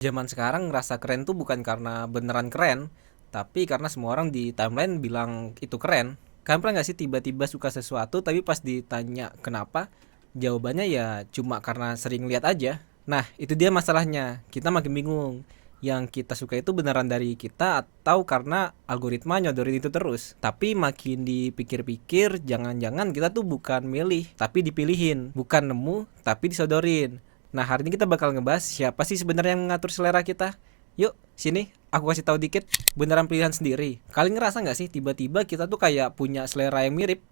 Zaman sekarang ngerasa keren tuh bukan karena beneran keren, tapi karena semua orang di timeline bilang itu keren. Kalian pernah gak sih tiba-tiba suka sesuatu tapi pas ditanya kenapa, jawabannya ya cuma karena sering lihat aja. Nah, itu dia masalahnya. Kita makin bingung. Yang kita suka itu beneran dari kita atau karena algoritma nyodorin itu terus. Tapi makin dipikir-pikir, jangan-jangan kita tuh bukan milih, tapi dipilihin. Bukan nemu, tapi disodorin. Nah, hari ini kita bakal ngebahas siapa sih sebenarnya yang mengatur selera kita. Yuk, sini aku kasih tahu dikit. Beneran pilihan sendiri. Kalian ngerasa nggak sih tiba-tiba kita tuh kayak punya selera yang mirip?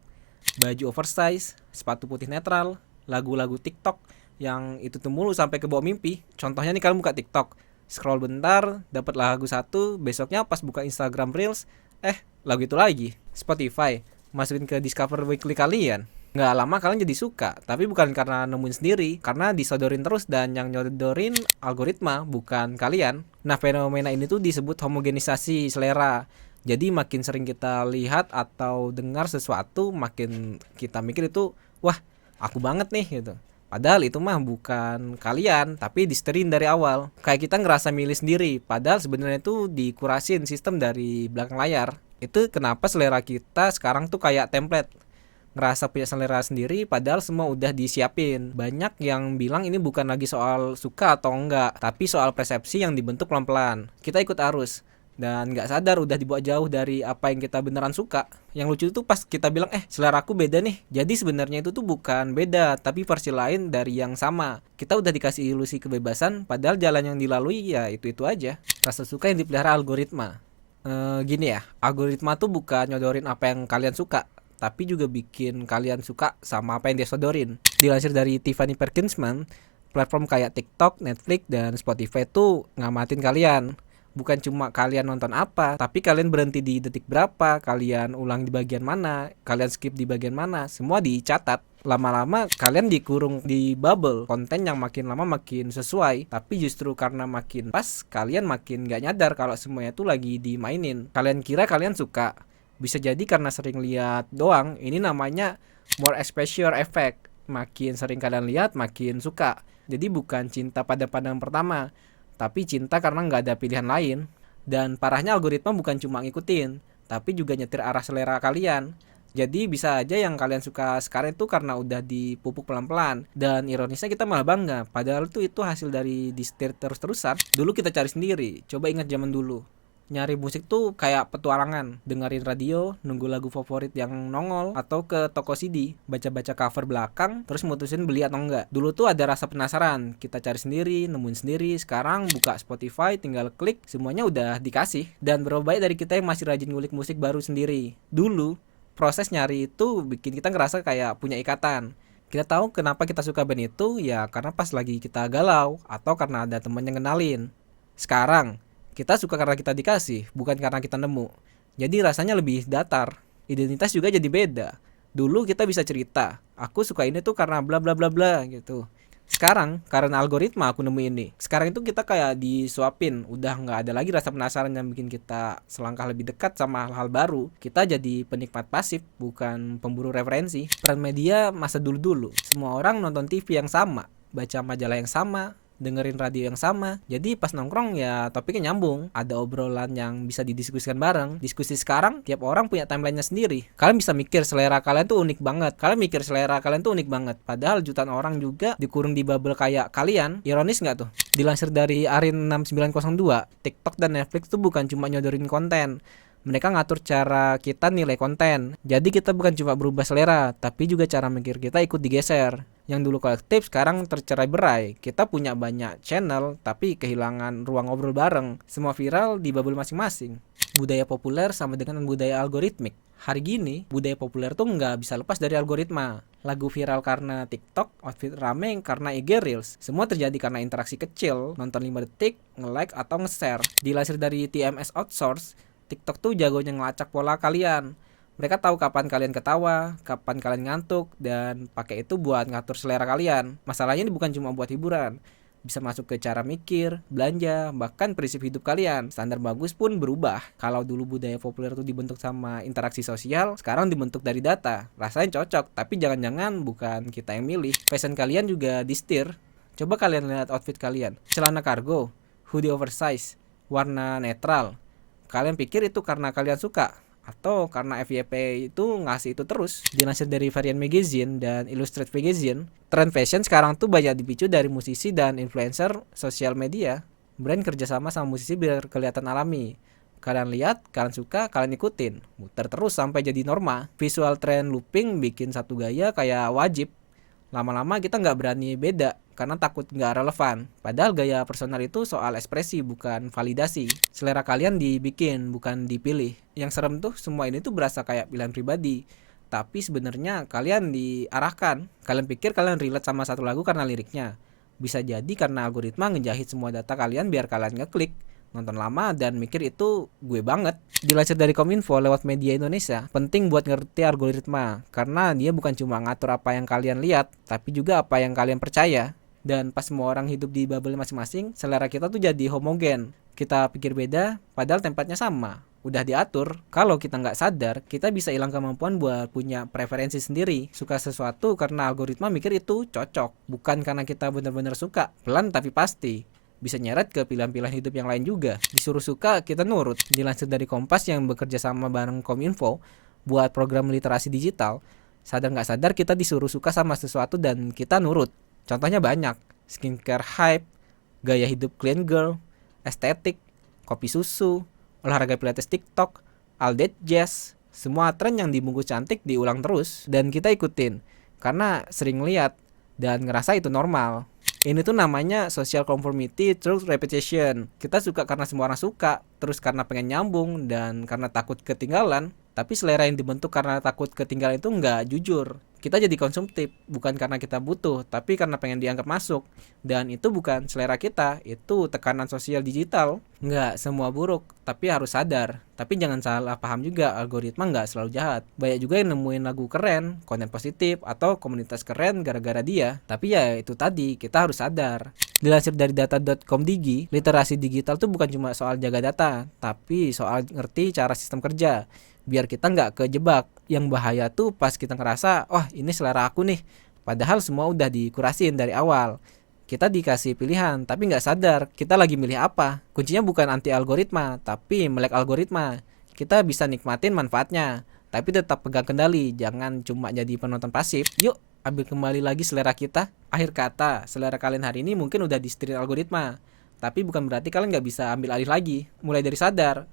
Baju oversize, sepatu putih netral, lagu-lagu TikTok yang itu tuh mulu sampai ke bawah mimpi. Contohnya nih, kalian buka TikTok, scroll bentar, dapat lagu satu, besoknya pas buka Instagram Reels, lagu itu lagi. Spotify, masukin ke Discover Weekly kalian. Nggak lama kalian jadi suka, tapi bukan karena nemuin sendiri, karena disodorin terus dan yang nyodorin algoritma, bukan kalian. Nah, fenomena ini tuh disebut homogenisasi selera. Jadi makin sering kita lihat atau dengar sesuatu, makin kita mikir itu, wah, aku banget nih gitu. Padahal itu mah bukan kalian, tapi diseterin dari awal. Kayak kita ngerasa milih sendiri, padahal sebenarnya itu dikurasin sistem dari belakang layar. Itu kenapa selera kita sekarang tuh kayak template, ngerasa punya selera sendiri padahal semua udah disiapin. Banyak yang bilang ini bukan lagi soal suka atau enggak, tapi soal persepsi yang dibentuk pelan-pelan. Kita ikut arus dan nggak sadar udah dibawa jauh dari apa yang kita beneran suka. Yang lucu itu pas kita bilang selera aku beda nih. Jadi sebenarnya itu tuh bukan beda, tapi versi lain dari yang sama. Kita udah dikasih ilusi kebebasan, padahal jalan yang dilalui ya itu aja. Rasa suka yang dipelihara algoritma. Gini ya, algoritma tuh bukan nyodorin apa yang kalian suka, tapi juga bikin kalian suka sama apa yang dia sodorin. Dilansir dari Tiffany Perkinsman, platform kayak TikTok, Netflix, dan Spotify tuh ngamatin kalian. Bukan cuma kalian nonton apa, tapi kalian berhenti di detik berapa, kalian ulang di bagian mana, kalian skip di bagian mana, semua dicatat. Lama-lama kalian dikurung di bubble konten yang makin lama makin sesuai, tapi justru karena makin pas, kalian makin gak nyadar kalau semuanya tuh lagi dimainin. Kalian kira kalian suka, bisa jadi karena sering lihat doang. Ini namanya more exposure effect. Makin sering kalian lihat, makin suka. Jadi bukan cinta pada pandangan pertama, tapi cinta karena nggak ada pilihan lain. Dan parahnya algoritma bukan cuma ngikutin, tapi juga nyetir arah selera kalian. Jadi bisa aja yang kalian suka sekarang itu karena udah dipupuk pelan-pelan. Dan ironisnya kita malah bangga, padahal itu hasil dari disetir terus-terusan. Dulu kita cari sendiri. Coba ingat zaman dulu, nyari musik tuh kayak petualangan, dengerin radio, nunggu lagu favorit yang nongol, atau ke toko CD, baca-baca cover belakang, terus mutusin beli atau enggak. Dulu tuh ada rasa penasaran, kita cari sendiri, nemuin sendiri. Sekarang buka Spotify, tinggal klik, semuanya udah dikasih. Dan berapa baik dari kita yang masih rajin ngulik musik baru sendiri. Dulu, proses nyari itu bikin kita ngerasa kayak punya ikatan. Kita tahu kenapa kita suka band itu, ya karena pas lagi kita galau, atau karena ada temen yang kenalin. Sekarang, kita suka karena kita dikasih, bukan karena kita nemu. Jadi rasanya lebih datar. Identitas juga jadi beda. Dulu kita bisa cerita, aku suka ini tuh karena bla bla bla bla gitu. Sekarang karena algoritma aku nemu ini. Sekarang itu kita kayak disuapin, udah nggak ada lagi rasa penasaran yang bikin kita selangkah lebih dekat sama hal-hal baru. Kita jadi penikmat pasif, bukan pemburu referensi. Peran media masa dulu-dulu, semua orang nonton TV yang sama, baca majalah yang sama, dengerin radio yang sama. Jadi pas nongkrong ya topiknya nyambung, ada obrolan yang bisa didiskusikan bareng. Diskusi sekarang tiap orang punya timelinenya sendiri. Kalian bisa mikir selera kalian tuh unik banget. Padahal jutaan orang juga dikurung di bubble kayak kalian. Ironis nggak tuh? Dilansir dari Arin 6902, TikTok dan Netflix tuh bukan cuma nyodorin konten, mereka ngatur cara kita nilai konten. Jadi kita bukan cuma berubah selera, tapi juga cara mikir kita ikut digeser. Yang dulu kolektif sekarang tercerai-berai. Kita punya banyak channel, tapi kehilangan ruang ngobrol bareng. Semua viral di bubble masing-masing. Budaya populer sama dengan budaya algoritmik. Hari gini, budaya populer tuh nggak bisa lepas dari algoritma. Lagu viral karena TikTok, outfit rame karena IG Reels. Semua terjadi karena interaksi kecil, nonton 5 detik, nge-like atau nge-share. Dilansir dari TMS Outsource, TikTok tuh jagonya ngelacak pola kalian. Mereka tahu kapan kalian ketawa, kapan kalian ngantuk, dan pakai itu buat ngatur selera kalian. Masalahnya ini bukan cuma buat hiburan, bisa masuk ke cara mikir, belanja, bahkan prinsip hidup kalian. Standar bagus pun berubah. Kalau dulu budaya populer itu dibentuk sama interaksi sosial, sekarang dibentuk dari data. Rasanya cocok, tapi jangan-jangan bukan kita yang milih. Fashion kalian juga disetir. Coba kalian lihat outfit kalian, celana kargo, hoodie oversize, warna netral. Kalian pikir itu karena kalian suka? Atau karena FYP itu ngasih itu terus? Dilansir dari Variant Magazine dan Illustrated Magazine, tren fashion sekarang tuh banyak dipicu dari musisi dan influencer sosial media. Brand kerjasama sama musisi biar kelihatan alami. Kalian lihat, kalian suka, kalian ikutin. Muter terus sampai jadi norma. Visual trend looping bikin satu gaya kayak wajib. Lama-lama kita nggak berani beda karena takut nggak relevan. Padahal gaya personal itu soal ekspresi bukan validasi. Selera kalian dibikin bukan dipilih. Yang serem tuh semua ini tuh berasa kayak pilihan pribadi. Tapi sebenarnya kalian diarahkan. Kalian pikir kalian relate sama satu lagu karena liriknya. Bisa jadi karena algoritma ngejahit semua data kalian biar kalian ngeklik, nonton lama dan mikir itu gue banget. Dilansir dari Kominfo lewat media Indonesia, penting buat ngerti algoritma karena dia bukan cuma ngatur apa yang kalian lihat, tapi juga apa yang kalian percaya. Dan pas semua orang hidup di bubble masing-masing, selera kita tuh jadi homogen. Kita pikir beda, padahal tempatnya sama. Udah diatur. Kalau kita nggak sadar, kita bisa hilang kemampuan buat punya preferensi sendiri. Suka sesuatu karena algoritma mikir itu cocok, bukan karena kita benar-benar suka. Pelan tapi pasti. Bisa nyeret ke pilihan-pilihan hidup yang lain juga. Disuruh suka, kita nurut. Dilansir dari Kompas yang bekerja sama bareng Kominfo buat program literasi digital, sadar nggak sadar kita disuruh suka sama sesuatu dan kita nurut. Contohnya banyak, skincare hype, gaya hidup clean girl, estetik, kopi susu, olahraga pilates TikTok, aldate jazz, semua tren yang dibungkus cantik diulang terus dan kita ikutin karena sering lihat dan ngerasa itu normal. Ini tuh namanya social conformity through repetition. Kita suka karena semua orang suka, terus karena pengen nyambung dan karena takut ketinggalan. Tapi selera yang dibentuk karena takut ketinggalan itu nggak jujur. Kita jadi konsumtif, bukan karena kita butuh, tapi karena pengen dianggap masuk. Dan itu bukan selera kita, itu tekanan sosial digital. Nggak semua buruk, tapi harus sadar. Tapi jangan salah paham juga, algoritma nggak selalu jahat. Banyak juga yang nemuin lagu keren, konten positif, atau komunitas keren gara-gara dia. Tapi ya itu tadi, kita harus sadar. Dilansir dari data.com Digi, literasi digital tuh bukan cuma soal jaga data, tapi soal ngerti cara sistem kerja. Biar kita nggak kejebak. Yang bahaya tuh pas kita ngerasa, oh ini selera aku nih. Padahal semua udah dikurasin dari awal. Kita dikasih pilihan, tapi nggak sadar kita lagi milih apa. Kuncinya bukan anti algoritma, tapi melek algoritma. Kita bisa nikmatin manfaatnya, tapi tetap pegang kendali. Jangan cuma jadi penonton pasif. Yuk, ambil kembali lagi selera kita. Akhir kata, selera kalian hari ini mungkin udah di-steer algoritma. Tapi bukan berarti kalian nggak bisa ambil alih lagi. Mulai dari sadar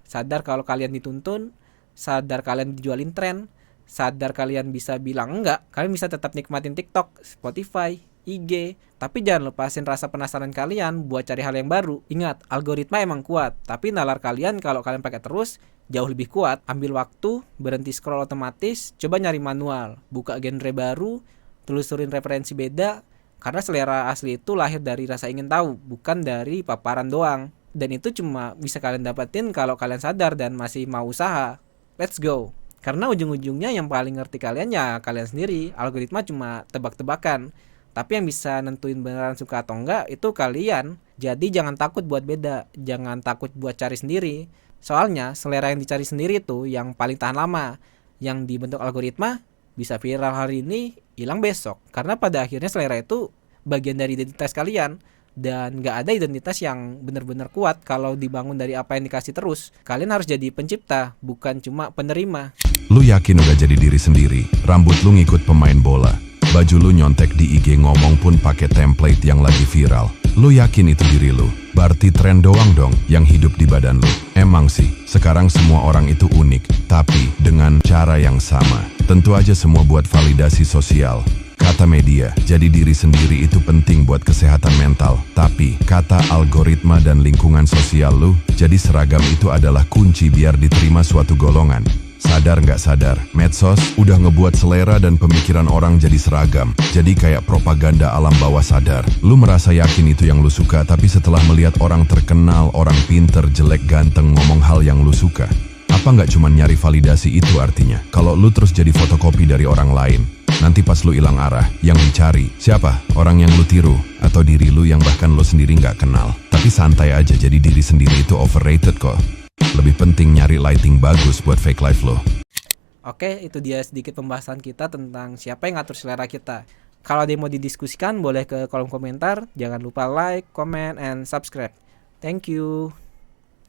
kalau kalian dituntun, sadar kalian dijualin tren, sadar kalian bisa bilang enggak, kalian bisa tetap nikmatin TikTok, Spotify, IG, tapi jangan lepasin rasa penasaran kalian buat cari hal yang baru. Ingat, algoritma emang kuat, tapi nalar kalian kalau kalian pakai terus jauh lebih kuat. Ambil waktu, berhenti scroll otomatis, coba nyari manual, buka genre baru, telusurin referensi beda, karena selera asli itu lahir dari rasa ingin tahu, bukan dari paparan doang. Dan itu cuma bisa kalian dapetin kalau kalian sadar dan masih mau usaha. Let's go. Karena ujung-ujungnya yang paling ngerti kalian ya kalian sendiri. Algoritma cuma tebak-tebakan. Tapi yang bisa nentuin beneran suka atau enggak itu kalian. Jadi jangan takut buat beda. Jangan takut buat cari sendiri. Soalnya selera yang dicari sendiri itu yang paling tahan lama. Yang dibentuk algoritma bisa viral hari ini, hilang besok. Karena pada akhirnya selera itu bagian dari identitas kalian. Dan gak ada identitas yang benar-benar kuat kalau dibangun dari apa yang dikasih terus. Kalian harus jadi pencipta, bukan cuma penerima. Lu yakin udah jadi diri sendiri? Rambut lu ngikut pemain bola, baju lu nyontek di IG, ngomong pun pakai template yang lagi viral. Lu yakin itu diri lu? Berarti tren doang dong yang hidup di badan lu. Emang sih, sekarang semua orang itu unik, tapi dengan cara yang sama. Tentu aja semua buat validasi sosial. Kata media, jadi diri sendiri itu penting buat kesehatan mental. Tapi, kata algoritma dan lingkungan sosial lu, jadi seragam itu adalah kunci biar diterima suatu golongan. Sadar nggak sadar, medsos udah ngebuat selera dan pemikiran orang jadi seragam. Jadi kayak propaganda alam bawah sadar. Lu merasa yakin itu yang lu suka, tapi setelah melihat orang terkenal, orang pinter, jelek, ganteng ngomong hal yang lu suka. Apa nggak cuma nyari validasi itu artinya? Kalau lu terus jadi fotokopi dari orang lain, nanti pas lu hilang arah, yang dicari siapa? Orang yang lu tiru, atau diri lu yang bahkan lu sendiri nggak kenal. Tapi santai aja, jadi diri sendiri itu overrated kok. Lebih penting nyari lighting bagus buat fake life lo. Oke, itu dia sedikit pembahasan kita tentang siapa yang ngatur selera kita. Kalau ada yang mau didiskusikan, boleh ke kolom komentar. Jangan lupa like, comment, and subscribe. Thank you.